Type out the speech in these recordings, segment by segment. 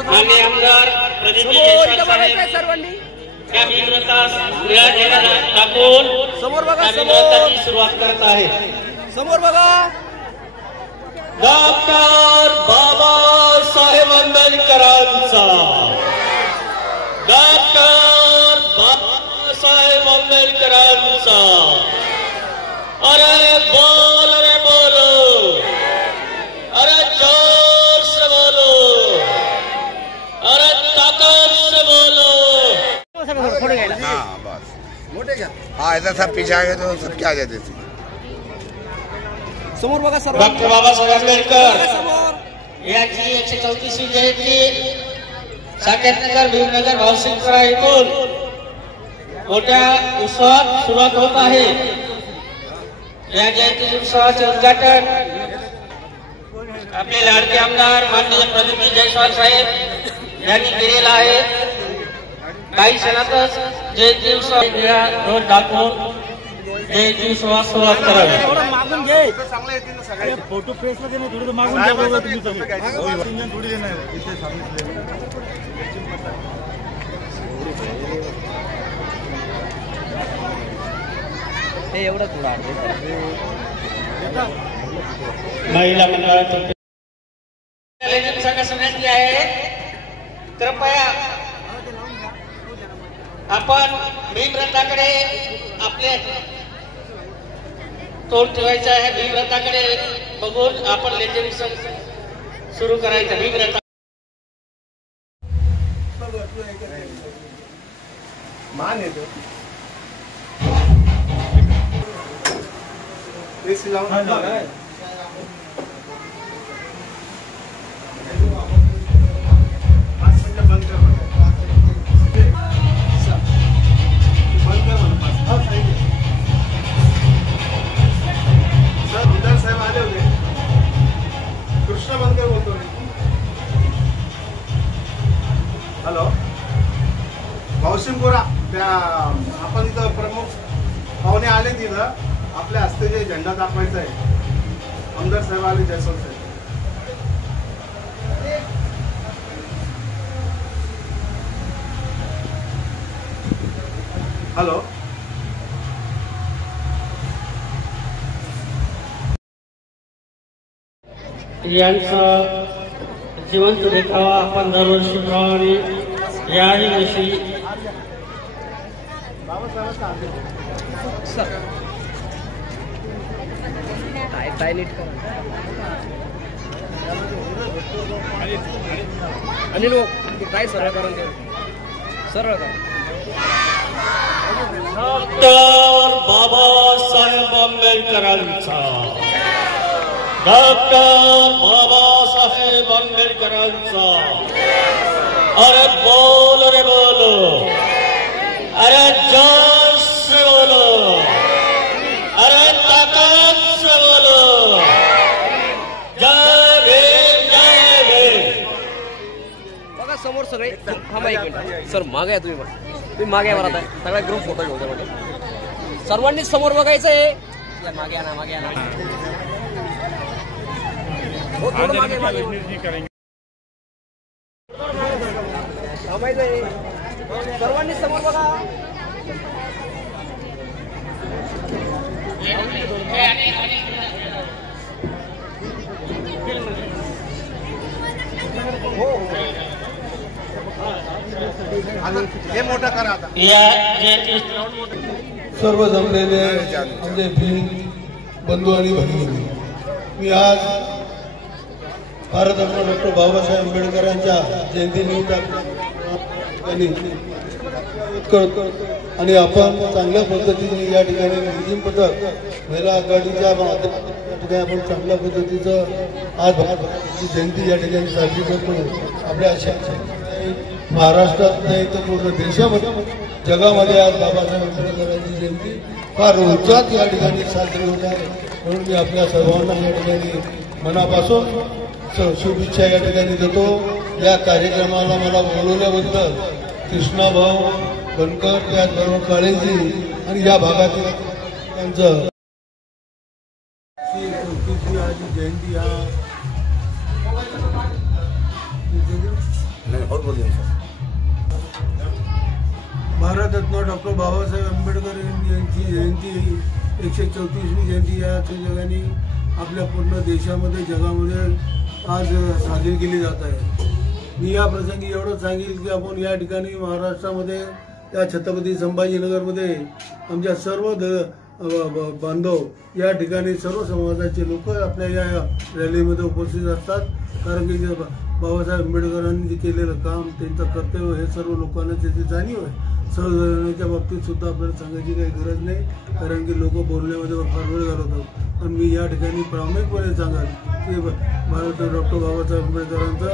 माननीय आमदार प्रदीप जयस्वाल साहेब या भीमरथास टाकून भीमरथाची सुरुवात करत आहे। समोर बघा, डॉक्टर बाबासाहेब आंबेडकरांचा, डॉक्टर बाबासाहेब आंबेडकरांचा। अरे बोल रे बोलो, अरे जोर से बोलो, अरे ताकत से बोलो। हाँ बस हाँ, ऐसा सब पीछे आ गए तो सबके आ जाते थे। समोर बघा सर्व। डॉक्टर बाबासाहेब आंबेडकर यांची 134वी जयंती साकेतनगर भीमनगर भावसिंगपुरा येथून मोठ्या उत्सवात सुरुवात होत आहे। या जयंती उत्सवाचे उद्घाटन आपले लाडके आमदार माननीय प्रदीप जयस्वाल साहेब यांनी केलेलं आहे। काही क्षणातच जयंती उत्सव रोज दाखवून जयंती उत्सवात सुरुवात करावी। मागून घे, फोटो प्रेसला देणे थोडं मागून घ्या बाबा तुम्ही थोडी देणार इथे सांगितले। हे एवढं थोडा महिला मंडळात सगळ्यांची आहे। कृपया आपण भीमरथाकडे आपले तोंड ठेवायचं आहे। भीमरथाकडे बघून आपण लेझिम सुरू करायचं। भीमरथा मान येतो हॅलो भावसिंगपुरा त्या आपण इथं प्रमुख पाहुणे आले तिथं आपल्या हस्ते जे झेंडा दाखवायचा आहे। आमदार साहेब आले, जयस्वाल साहेब। हॅलो यांचा जिवंत देखावा आपण दरवर्षीप्रमाणे याही वर्षी अनिल काय सरळ करून दे, सरळ करा। डॉक्टर बाबासाहेब आंबेडकरांचा, डॉक्टर बाबासाहेब आंबेडकरांचा। अरे बोल रे बोलो, अरे जोर से बोलो, अरे ताकत से बोलो। जय भीम, जय भीम। बघा समोर सगळे, थांबा एक मिनिट सर, मागे या तुम्ही मागे या, आता सगळा ग्रुप फोटो घेऊ द्या। सर्वांनी समोर बघायचं आहे। मागे या ना, मागे या ना, हो थोडं मागे मागे थांबायचंय। सर्वांनी समोर बघा। हो हे मोठं करा आता। सर्व जमलेले म्हणजे भीम बंधू आणि भगिनी, मी आज भारतरत्न डॉक्टर बाबासाहेब आंबेडकरांच्या जयंतीनिमित्त आणि आपण चांगल्या पद्धतीने या ठिकाणी लेझिम पथक महिला आघाडीच्या ठिकाणी आपण चांगल्या पद्धतीचं आज जयंती या ठिकाणी साजरी करतो। आपल्या महाराष्ट्रात नाही तर पूर्ण देशामध्ये जगामध्ये आज बाबासाहेब आंबेडकरांची जयंती फार उत्साहात या ठिकाणी साजरी होत आहे। म्हणून मी आपल्या सर्वांना या ठिकाणी मनापासून शुभेच्छा या ठिकाणी देतो। या कार्यक्रमाला मला बोलवल्याबद्दल कृष्णाभाऊ बनकर, त्याचबरोबर काळेजी आणि या भागातील त्यांचं आंबेडकरांची जयंती हा भारतरत्न डॉक्टर बाबासाहेब आंबेडकर यांची जयंती 134वी जयंती या जगाने आपल्या पूर्ण देशामध्ये जगामध्ये आज साजरी केली जात आहे। मी या प्रसंगी एवढं सांगेल की आपण या ठिकाणी महाराष्ट्रामध्ये या छत्रपती संभाजीनगरमध्ये आमच्या सर्व बांधव या ठिकाणी सर्व समाजाचे लोक आपल्या या रॅलीमध्ये उपस्थित असतात, कारण की बाबासाहेब आंबेडकरांनी जे केलेलं काम त्यांचं कर्तव्य हे सर्व लोकांना त्याची जाणीव आहे। सहजच्या बाबतीत सुद्धा आपल्याला सांगायची काही गरज नाही, कारण की लोक बोलण्यामध्ये फार वेळ घालवतात। पण मी या ठिकाणी प्रामाणिकपणे सांगाल की भारत डॉक्टर बाबासाहेब आंबेडकरांचा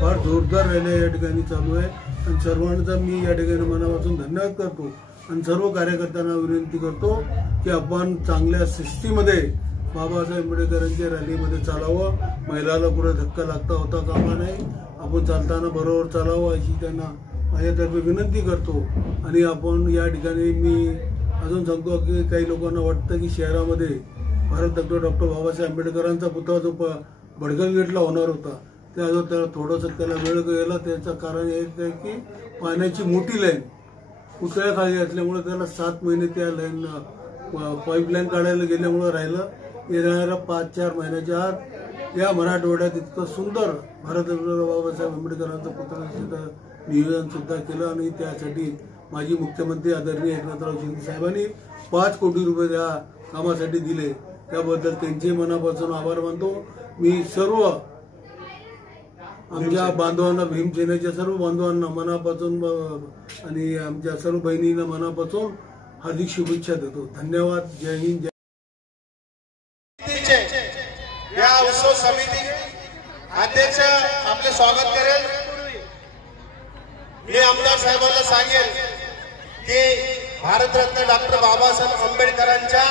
फार जोरदार रॅली या ठिकाणी चालू आहे आणि सर्वांचा मी या ठिकाणी मनापासून धन्यवाद करतो आणि सर्व कार्यकर्त्यांना विनंती करतो की आपण चांगल्या शिस्तीमध्ये बाबासाहेब आंबेडकरांच्या रॅलीमध्ये चालावं। महिलाला कुठे धक्का लागता होता कामा नाही, आपण चालताना बरोबर चालावं अशी त्यांना माझ्यातर्फे विनंती करतो। आणि आपण या ठिकाणी मी अजून सांगतो की काही लोकांना वाटतं की शहरामध्ये भारतरत्न डॉक्टर बाबासाहेब आंबेडकरांचा पुतळा जो भडकल गेटला होणार होता त्याला थोडंसं त्याला वेळ गेला। त्याचं कारण हे आहे की पाण्याची मोठी लाईन पुतळ्याखाली असल्यामुळे त्याला 7 महिने त्या लाईन पाईपलाईन काढायला गेल्यामुळे राहिलं। येणाऱ्या 5-4 महिन्याच्या आत या मराठवाड्यात इतकं सुंदर भारतरत्न बाबासाहेब आंबेडकरांचं पुतळा नियोजन सुद्धा केलं आणि त्यासाठी माजी मुख्यमंत्री आदरणीय एकनाथराव शिंदे साहेबांनी 5 कोटी रुपये त्या कामासाठी दिले, त्याबद्दल त्यांचे मनापासून आभार मानतो। मी सर्व आमच्या बांधवांना, भीमसेनेच्या सर्व बांधवांना मनापासून आणि आमच्या सर्व बहिणींना मनापासून हार्दिक शुभेच्छा देतो। धन्यवाद। जय हिंद। या उत्सव समिती अध्यक्ष आपले स्वागत करेल। मी आमदार साहेबांना सांगेल की भारतरत्न डॉक्टर बाबासाहेब आंबेडकरांच्या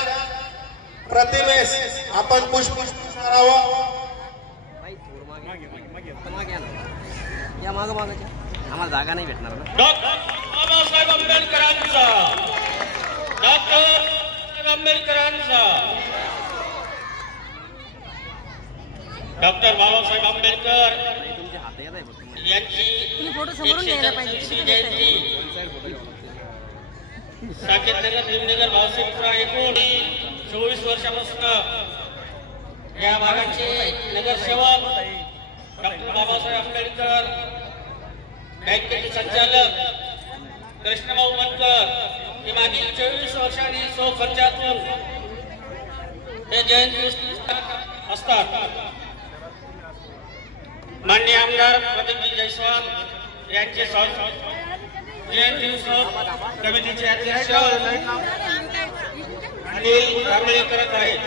प्रतिमेस आपण पुष्पचक्र करावं। या मागं आम्हाला जागा नाही भेटणार ना। डॉक्टर बाबासाहेब आंबेडकरांचा, डॉक्टर आंबेडकरांचा, डॉक्टर बाबासाहेब आंबेडकर यांची 134वी जयंती साकेतनगर भीमनगर भावसिंगपुरा एकूण 24 वर्षापासून या भागाचे नगरसेवक डॉक्टर बाबासाहेब आंबेडकर, बँकेचे संचालक कृष्णभाऊ मनकर हे मागील 24 वर्षांनी खर्चातून हे जयंती असतात। माननीय आमदार प्रदीपजी जयस्वाल यांचे जयंती उत्सव कमिटीचे अध्यक्ष अनिल कांबळे करत आहेत।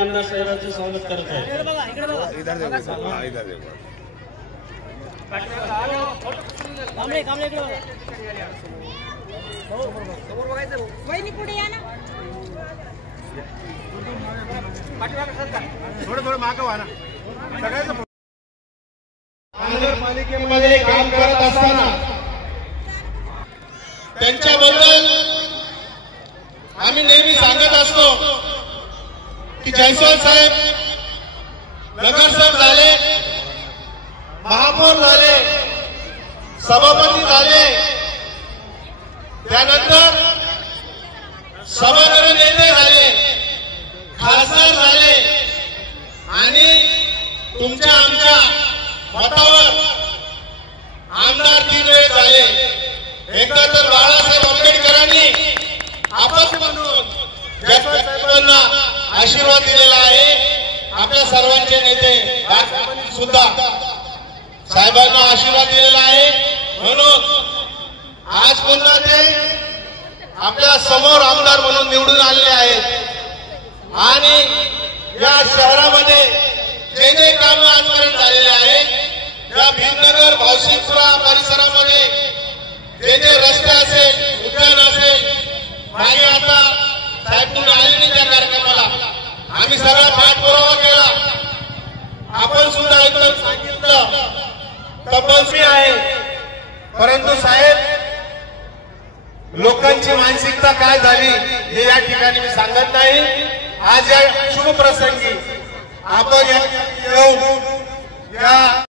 आमदार साहेबांचे स्वागत करत आहे। पुढे या ना, थोडं मागं व्हा ना। सगळ्याचं महानगरपालिकेमध्ये काम करत असताना त्यांच्याबद्दल आम्ही नेहमी सांगत असतो की जयस्वाल साहेब नगरसेवक झाले, महापौर झाले, सभापती झाले, त्यानंतर सभागृह नेते झाले, खासदार झाले आणि तुमच्या आमच्या मतावर आमदार 3 वेळ झाले। एकदा तर बाळासाहेब आंबेडकरांनी आपस म्हणून जयस्वाल साहेबांना आशीर्वाद दिलेला आहे। आपल्या सर्वांचे नेते साहेबांनी सुद्धा साहेबांना आशीर्वाद दिलेला आहे, म्हणून आज पुन्हा ते आपल्या समोर आमदार म्हणून निवडून आलेले आहेत आणि या शहरामध्ये जे जे काम आजपर्यंत झालेले आहेत त्या भीमनगर भावसिंगपुरा परिसरामध्ये जे जे रस्ते असेल, उद्यान असेल, मागे आता साहेब तुम्ही आले नाही त्या कार्यक्रमाला, आम्ही सगळा पाठपुरावा केला। आपण सुद्धा एकदम सांगितलं तपस्वी आहे, परंतु साहेब, लोकांची मानसिकता काय झाली हे या ठिकाणी मी सांगत नाही. आज या शुभ प्रसंगी आपण येऊन या